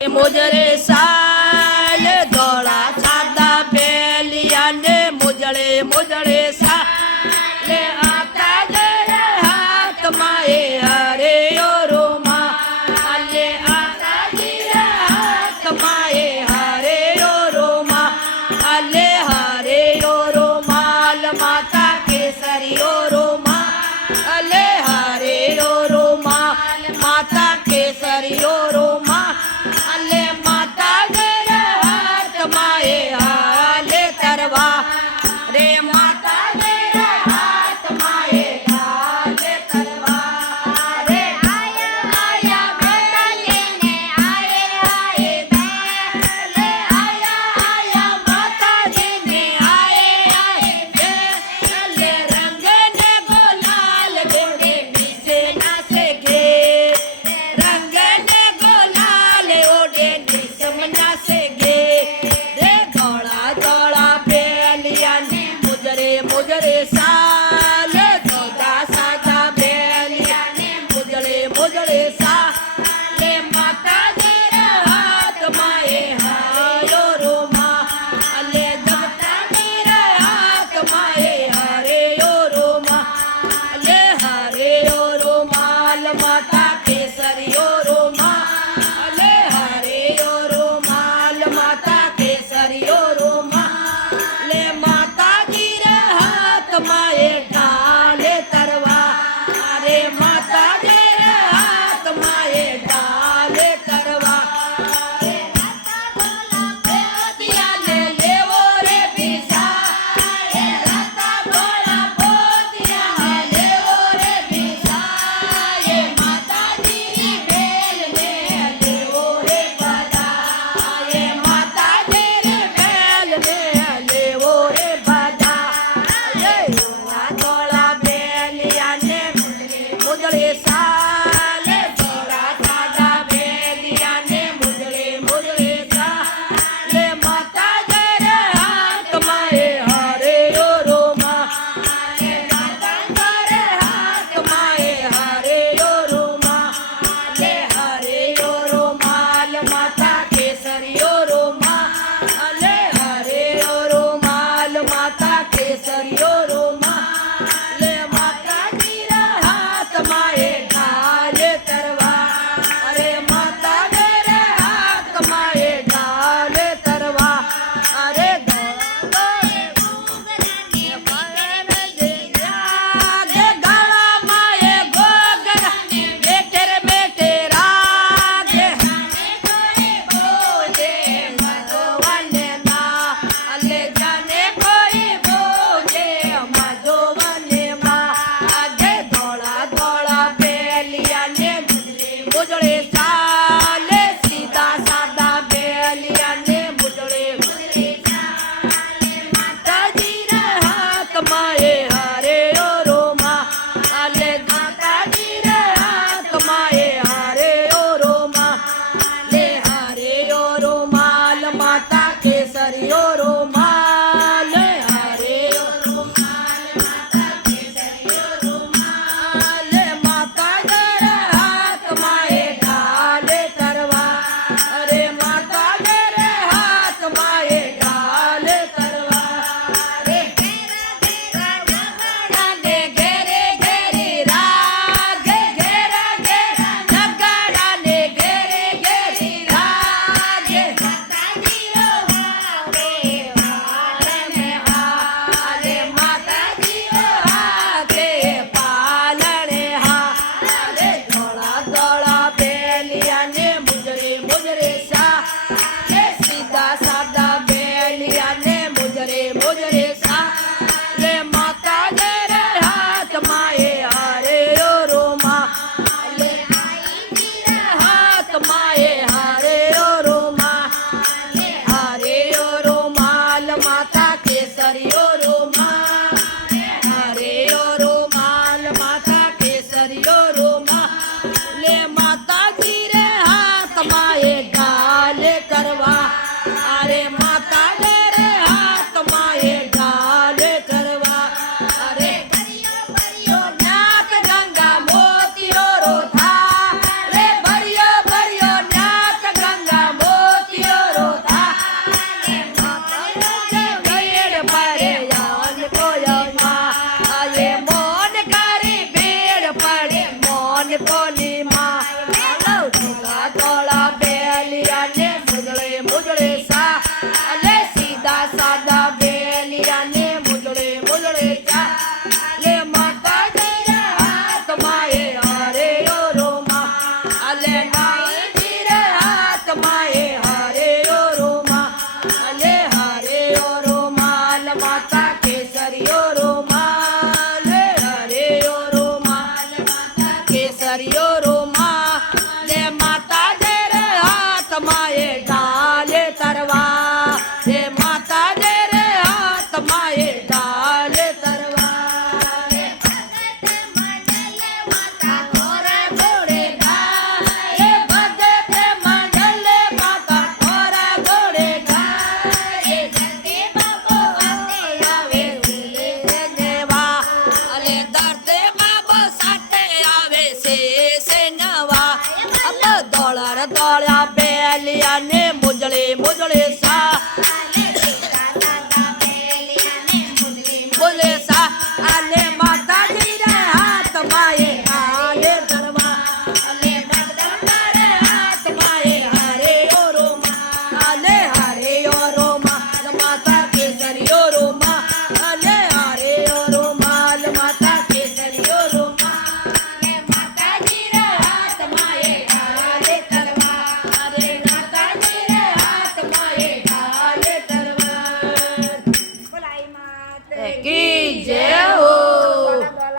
મોજરે સાલ ધોળા સાદા પેલિયા ને મોજળે મોજળે સાલે આતા જય હાથમાં એ હરે ઓરોમાં આલે આતા જય હાથમાં એ હરે ઓરોમાં આલે હરે ઓરોમાલ માતા કેસરી ઓરોમાં આલે હરે ઓરોમાલ માતા કેસરી ઓરોમાં આલે માતા ગર હાથમાં એ હાલે તરવા રે માતા ગર હાથમાં એ હાલે તરવા રે આયા આયા માતા લેને આયે આયે બેલે આયા આયા માતા લેને આયે આયે બેલે રંગ ને ગુલાલ બેડે બીજે નાસે ગે રંગ ને ગુલાલ ઓડે નિસમના સે ગે રે ધોળા ધોળા પેલિયા ને મુજરે મુજરે સાલ ધોળા સાદા પેલિયા ને મુજરે મુજરે સાલે માતા ગર હાથમાં એ હાયો રોમા અલે જગતા ગર હાથમાં એ હરે રોમા અલે હરે રોમાલ માતા કેસરી રોમા અલે હરે રોમાલ હાથમાં એ હારે ઓ રૂમાલ હારે ઓ રૂમાલ માતા કેસરીઓ રૂમાલ હારે ઓ રૂમાલ માતા કેસરીઓ રૂમાલ માતા જે રે હાથમાં એ ડાલે તરવા માતા જે રે હાથમાં એ ડાલે તરવા દોળા બેલિયા ને